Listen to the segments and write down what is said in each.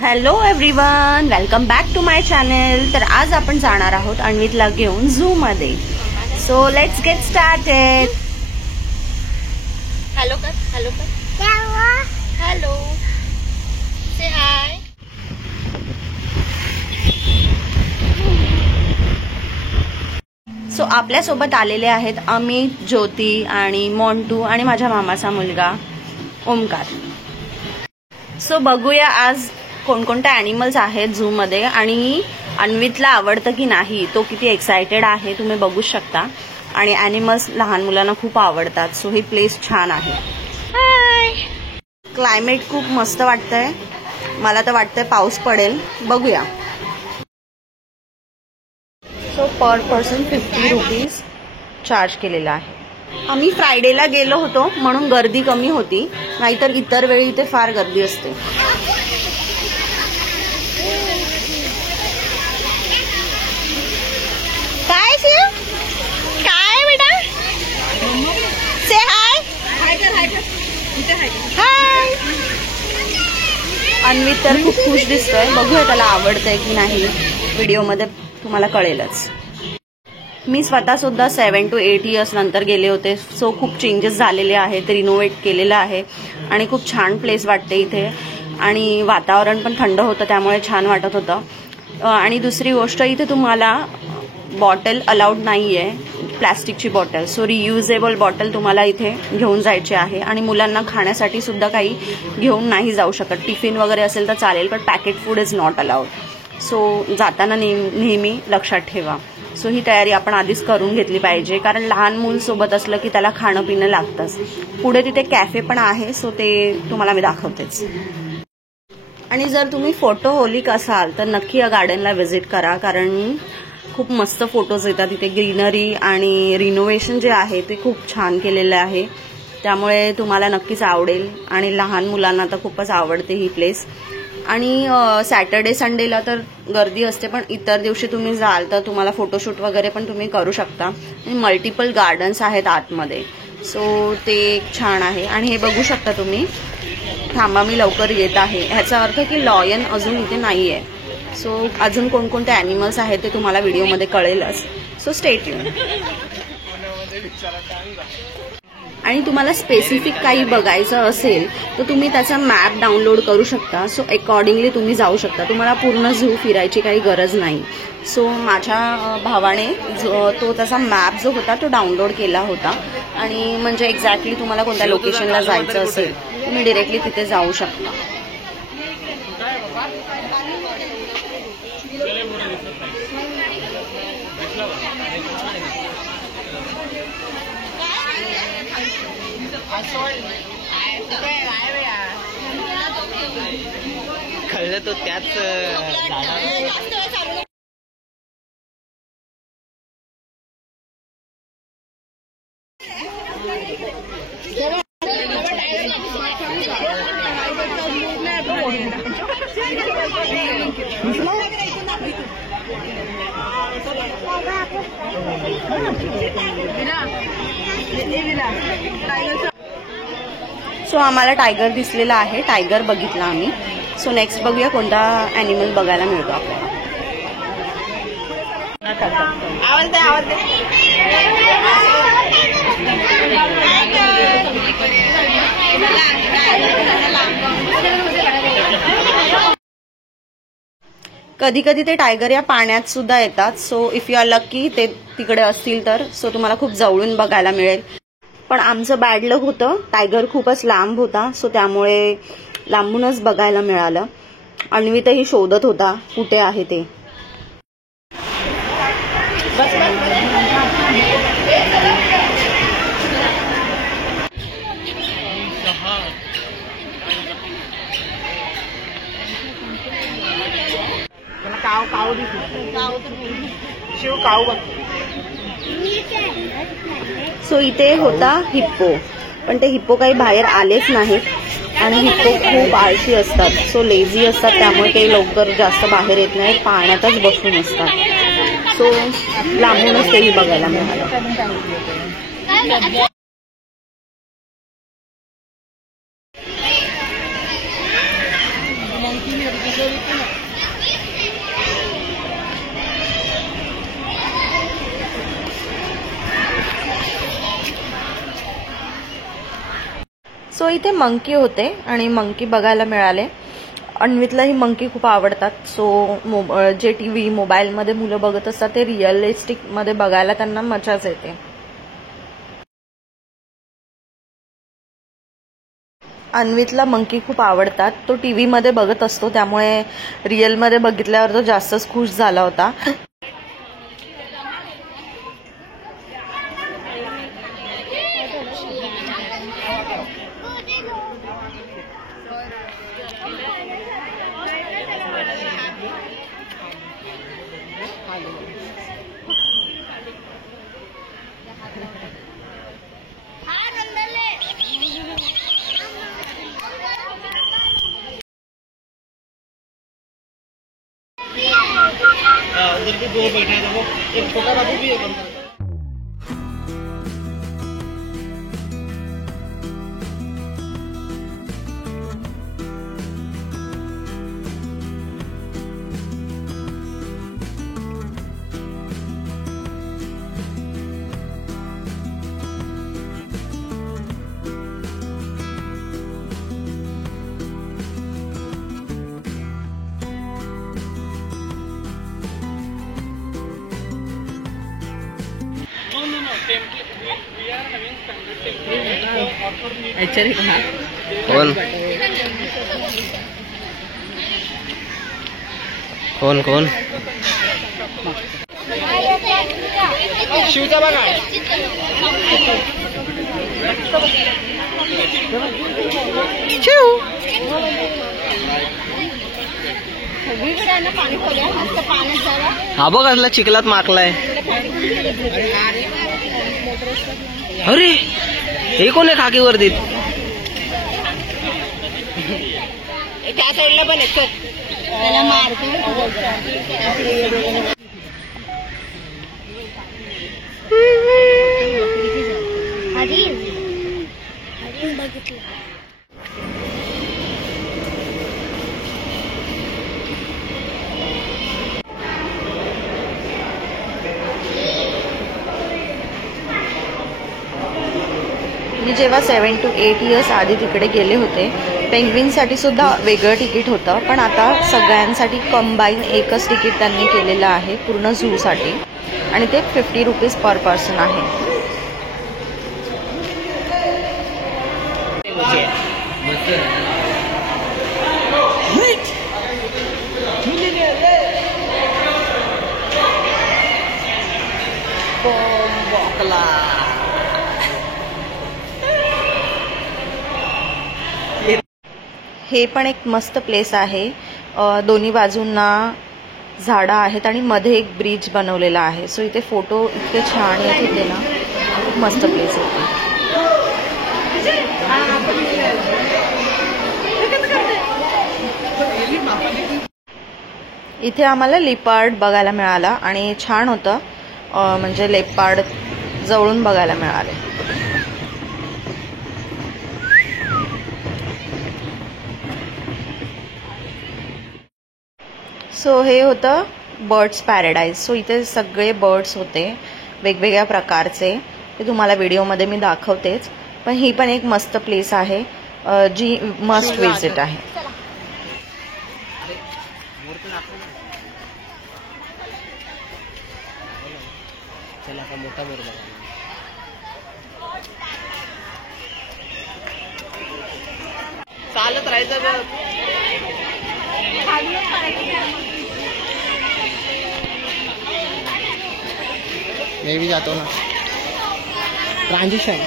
Hello everyone, welcome back to my channel. तर आज आपण जाणार आहोत अन्वितला घेऊन झू मध्ये। So let's get started. Hello कर, हॅलो कर, हॅलो से हाय। सो आपल्या सोबत आलेले आहेत अमित, ज्योती आणि मोंटू आणि माझ्या मामाचा मुलगा ओमकार। सो बघूया आज कोणकोणते ॲनिमल्स आहेत झू मध्ये आणि अन्वितला आवडतं की नाही, तो किती एक्साइटेड आहे तुम्ही बघू शकता। आणि ॲनिमल्स लहान मुलांना खूप आवडतात। सो ही प्लेस छान आहे। हाय, क्लायमेट खूप मस्त वाटतंय, मला तर वाटतंय पाऊस पडेल, बघूया। सो पर पर्सन 50 रुपीज चार्ज केलेला आहे। आम्ही फ्रायडेला गेलो होतो म्हणून गर्दी कमी होती, नाहीतर इतर वेळी इथे फार गर्दी असते। काय शिव, काय बेटा, से हाय, हाय। अन्वित तर खूप खुश दिसतोय, बघूया त्याला आवडतंय की नाही, व्हिडिओमध्ये तुम्हाला कळेलच। मी स्वतः सुद्धा 7 to 8 इयर्स नंतर गेले होते। सो खूप चेंजेस झालेले आहेत, रिनोव्हेट केलेलं आहे आणि खूप छान प्लेस वाटते इथे। आणि वातावरण पण थंड होतं, त्यामुळे छान वाटत होतं। आणि दुसरी गोष्ट, इथे तुम्हाला बॉटल अलाउड नाही आहे, प्लॅस्टिकची बॉटल। सो रियुजेबल बॉटल तुम्हाला इथे घेऊन जायची आहे। आणि मुलांना खाण्यासाठी सुद्धा काही घेऊन नाही जाऊ शकत। टिफिन वगैरे असेल तर चालेल, पण packet food is not allowed. So जाताना नेहमी लक्षात ठेवा। सो ही तयारी आपण आधीच करून घेतली पाहिजे, कारण लहान मूल सोबत असलं की त्याला खाणं पिणं लागतंच। पुढे तिथे कॅफे पण आहे, सो ते तुम्हाला मी दाखवतेच। आणि जर तुम्ही फोटोहोलिक असाल तर नक्की या गार्डनला व्हिजिट करा, कारण खूप मस्त फोटोज येतात इथे। ग्रीनरी आणि रिनोव्हेशन जे आहे ते खूप छान केलेलं आहे, त्यामुळे तुम्हाला नक्कीच आवडेल। आणि लहान मुलांना तर खूपच आवडते ही प्लेस। आणि सॅटर्डे संडेला तर गर्दी असते, पण इतर दिवशी तुम्ही जाल तर तुम्हाला फोटोशूट वगैरे पण तुम्ही करू शकता। आणि मल्टिपल गार्डन्स आहेत आतमध्ये, सो ते एक छान आहे। आणि हे बघू शकता तुम्ही, थांबा मी लवकर येत आहे, ह्याचा अर्थ की लॉयन अजून इथे नाही आहे। सो अजून कोणकोणते ॲनिमल्स आहेत ते तुम्हाला व्हिडिओमध्ये कळेलच, सो स्टे ट्यून। आणि तुम्हाला स्पेसिफिक काही बघायचं असेल तर तुम्ही त्याचा मॅप डाउनलोड करू शकता। सो अकॉर्डिंगली तुम्ही जाऊ शकता, तुम्हाला पूर्ण झू फिरायची काही गरज नाही। सो माझ्या भावाने तो त्याचा मॅप जो होता तो डाउनलोड केला होता, आणि म्हणजे एक्झॅक्टली तुम्हाला कोणत्या लोकेशनला जायचं असेल तुम्ही डिरेक्टली तिथे जाऊ शकता। कळलं तो त्याच सो आम्हाला टायगर दिसलेला आहे, टायगर बघितला आम्ही। सो नेक्स्ट बघूया कोणता ॲनिमल बघायला मिळतो आपल्याला। कधी कधी ते टायगर या पाण्यात सुद्धा येतात। So if you are lucky ते तिकडे असतील तर सो तुम्हाला खूप जवळून बघायला मिळेल। पण आमचं बॅड लक होतं, टायगर खूपच लांब होता, सो त्यामुळे लांबूनच बघायला मिळालं। अन्वितही शोधत होता कुठे आहे ते। सो इथे होता हिप्पो, पण ते हिप्पो काही बाहेर आलेच नाहीत। आणि हिप्पो खूप आळशी असतात, सो लेझी असतात, त्यामुळे ते लवकर जास्त बाहेर येत नाहीत, पाण्यातच बसून असतात। सो लांबूनच तेही बघायला मिळालं। सो इथे मंकी होते आणि मंकी बघायला मिळाले. अन्वीतला ही मंकी खूप आवडतात. सो जे टीव्ही मोबाईलमध्ये मुलं बघत असतात ते रिअलिस्टिक मध्ये बघायला त्यांना मजाच येते. अन्वीतला मंकी खूप आवडतात. तो टीव्ही मध्ये बघत असतो, त्यामुळे रिअल मध्ये बघितल्यावर तो जास्तच खुश झाला होता. उधर भी दो बैठे हैं, देखो एक छोटा बाबू भी है. कौन कौन शिवचा बघा. हा बघ असला चिखलात माकलाय. अरे हे कोण आहे खाकी वर्दीत? त्या साईडला पण आहे. त्याला मारतो. बघितलं. मी जेव्हा 7 to 8 इयर्स आधी तिकडे गेले होते, पेंग्विनसाठी सुद्धा वेगळं तिकीट होतं, पण आता सगळ्यांसाठी कंबाईन एकच तिकीट त्यांनी केलेलं आहे पूर्ण झूसाठी, आणि ते 50 रुपीज पर पर्सन आहे. हे पण एक मस्त प्लेस आहे. दोन्ही बाजूंना झाडं आहेत आणि मध्ये एक ब्रिज बनवलेला आहे. सो इथे फोटो इतके छान येत होते ना, खूप मस्त प्लेस आहे. इथे आम्हाला लेपर्ड बघायला मिळाला आणि छान होतं. म्हणजे लेपर्ड जवळून बघायला मिळाले. सो हे होतं बर्ड्स पॅराडाईज. सो इथे सगळे बर्ड्स होते वेगवेगळ्या प्रकारचे. ते तुम्हाला व्हिडिओमध्ये मी दाखवतेच, पण ही पण एक मस्त प्लेस आहे जी मस्ट विजिट आहे. चालत राहायचं. मैं भी जाता हूँ ना. ट्रांजिशन.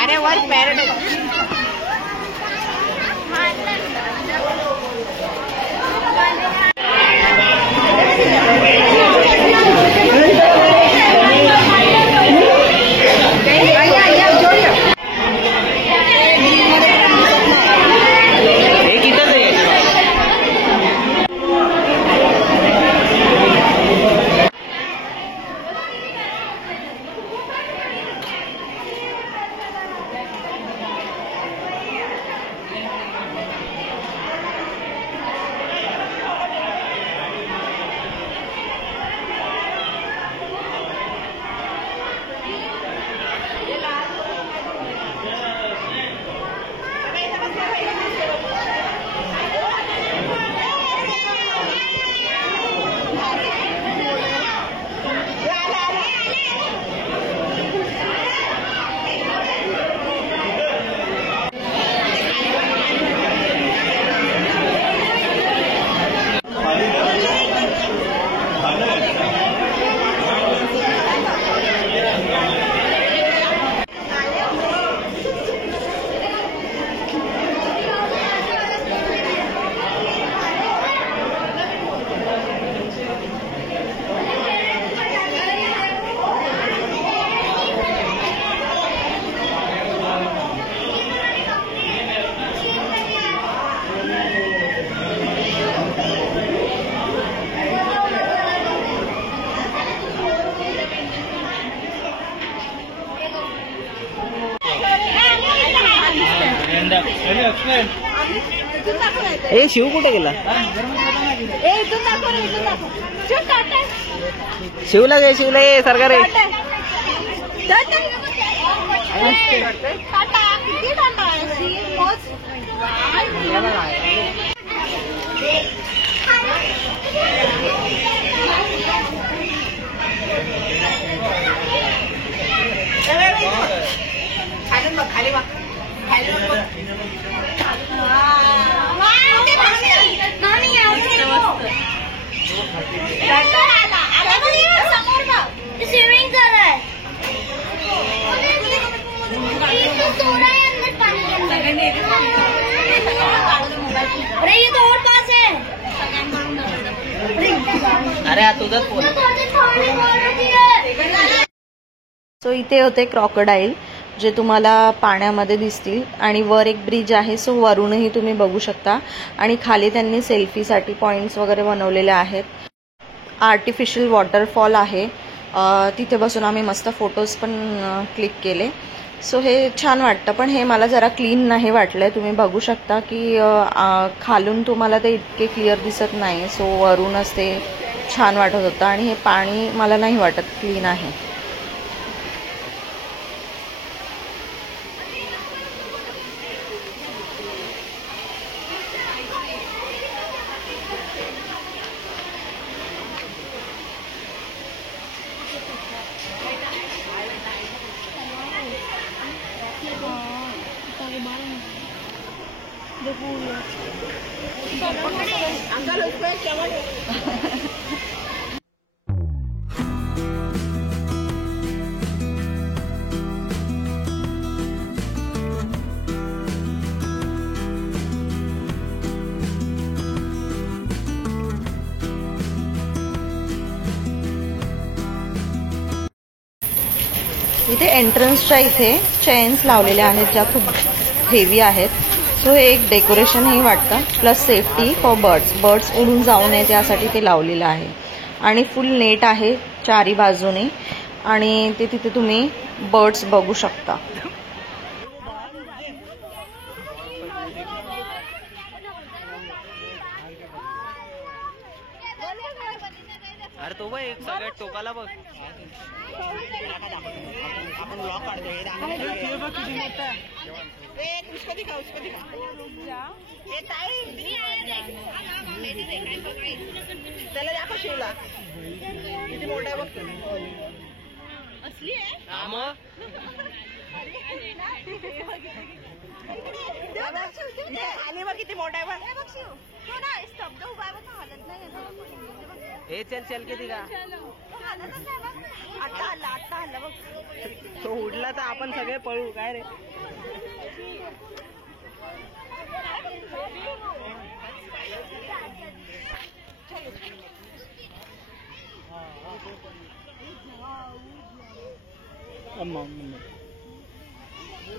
अरे वर पैराडाइज. ए शिव कुठे गेला? शिवला गे, शिवला ये सरकार रे. अरे ये तो और पास है. अरे हा तुझंच फोन. सो इथे होते क्रॉकोडाईल जे तुम्हाला पाण्यामध्ये दिसतील आणि वर एक ब्रिज आहे. सो वरूनही तुम्ही बघू शकता आणि खाली त्यांनी सेल्फीसाठी पॉइंट्स वगैरे बनवलेले आहेत. आर्टिफिशियल वॉटरफॉल आहे. तिथे बसून आम्ही मस्त फोटोज पण क्लिक केले. सो हे छान वाटतं, पण हे मला जरा क्लीन नाही वाटलं. तुम्ही बघू शकता की खालून तुम्हाला ते इतके क्लिअर दिसत नाही. सो वरूनच ते छान वाटत होतं आणि हे पाणी मला नाही वाटत क्लीन आहे. इथे एंट्रन्सच्या इथे चेन्स लावलेल्या आहेत ज्या खूप हेवी आहेत. सो हे एक डेकोरेशनही वाटतं, प्लस सेफ्टी फॉर बर्ड्स उडून जाऊ नये त्यासाठी ते लावलेलं आहे. आणि फुल नेट आहे चारी बाजूने आणि ते तिथे तुम्ही बर्ड्स बघू शकता. अरे तो बघ एक सगळ्यात टोकाला बघ. आपण ब्लॉग काढतोय. उसको दिखा. त्याला दाखव शिवला किती मोठा आहे बघ. असली आहे आणि बघ किती मोठा आहे बघ. हे चल किती का आत्ता हल्ला बघ. तो उडला तर आपण सगळे पळू काय रे.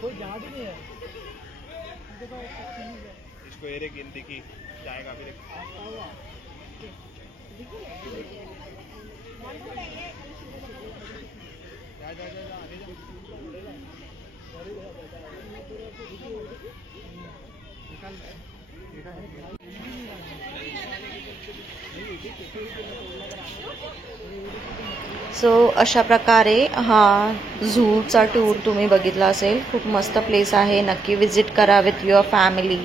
कोई जहाज नहीं है इसको एरे गिनती की जाएगा फिर. सो अशा प्रकारे हा झूचा टूर तुम्ही बघितला असेल. खूप मस्त प्लेस आहे. नक्की विजिट करा with your family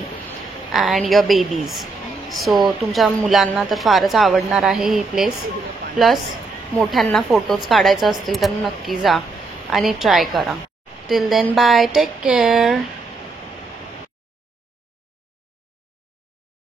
and your babies. So तुमच्या मुलांना तर फारच आवडणार आहे ही प्लेस. प्लस मोठ्यांना फोटोज काढायचे असतील तर नक्की जा आणि ट्राय करा. Till then bye, take care.